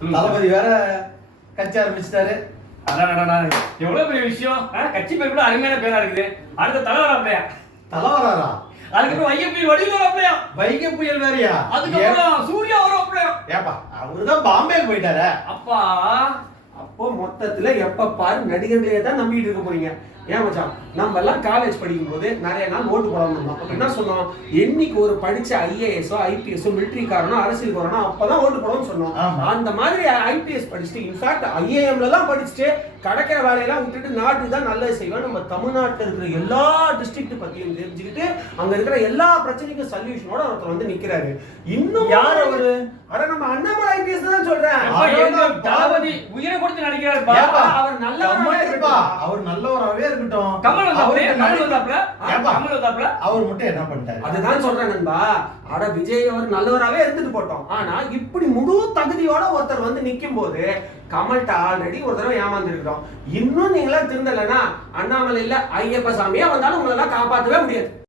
தளபதி வேற கட்சி ஆரம்பிச்சிட்டாரு. அடடடடா, எவ்வளவு பெரிய விஷயம்? கட்சி பேர் கூட அருமையான பேரா இருக்குது. அடுத்த தலைவர் அப்படியா தலைவராரா? அதுக்கப்புறம் ஐயப்பி வடிவில் அப்படியா வைகை புயல் வேறயா? அதுக்கப்புறம் சூர்யா வரும் அப்படியா ஏப்பா அவருதான் பாம்பேக்கு போயிட்டாரே. அப்போ. மொத்தத்துல எப்ப பாரு நடிகர்களே தான் நம்பிட்டு இருக்க போறீங்க. ஏன் மச்சான்? நம்ம எல்லாம் காலேஜ் படிக்கும் போது நிறைய நாள் ஓட்டு போடாம இருந்தோம். அப்ப என்ன சொன்னோம்? என்னைக்கு ஒரு படிச்ச ஐஏஎஸோ ஐபிஎஸோ அரசியல் வரனோ அப்பதான் ஓட்டு போடணும்னு சொன்னோம். அந்த மாதிரி ஐபிஎஸ் படிச்சுட்டு இன்ஃபேக்ட் ஐஏஎம்ல தான் படிச்சுட்டு கிடைக்கிற வேலையெல்லாம் விட்டுட்டு நாட்டுக்கு தான் நல்லது செய்வோம் நம்ம தமிழ்நாட்டில் இருக்கிற எல்லா டிஸ்ட்ரிக்ட் பத்தியும் தெரிஞ்சுக்கிட்டு அங்க இருக்கிற எல்லா பிரச்சனைக்கும் சொல்யூஷனோட ஒருத்தர் வந்து நிக்கிறாரு. இன்னும் யார் அவரு? அட நம்ம அண்ணாமலை ஐபிஎஸ் தான் சொல்றேன். நடிக்கிறாருப்பா ஏப்பா, அவர் நல்லவராவே இருப்பா. இருக்கட்டும். அவர் நல்லவராவே இருக்கட்டும். கமல் வந்தாப்ல அவருக்கு கமல் நடி- வந்தாப்ல ஆ, ஏப்பா, கமல் வந்தாப்ல அவர் மட்டும் என்ன பண்ணிட்டாரு? அதுதான் சொல்றேன் நண்பா. அட விஜய் அவர் நல்லவராவே இருந்துட்டு போட்டோம். ஆனா இப்படி முழு தகுதியோட ஒருத்தர் வந்து நிக்கும் போது கமல்கிட்ட ஆல்ரெடி ஒரு தடவை ஏமாந்துருக்கிறோம். இன்னும் நீங்களா திருந்தலைன்னா அண்ணாமலையில ஐயப்ப சாமியா வந்தாலும் உங்களெல்லாம் காப்பாற்றவே முடியாது.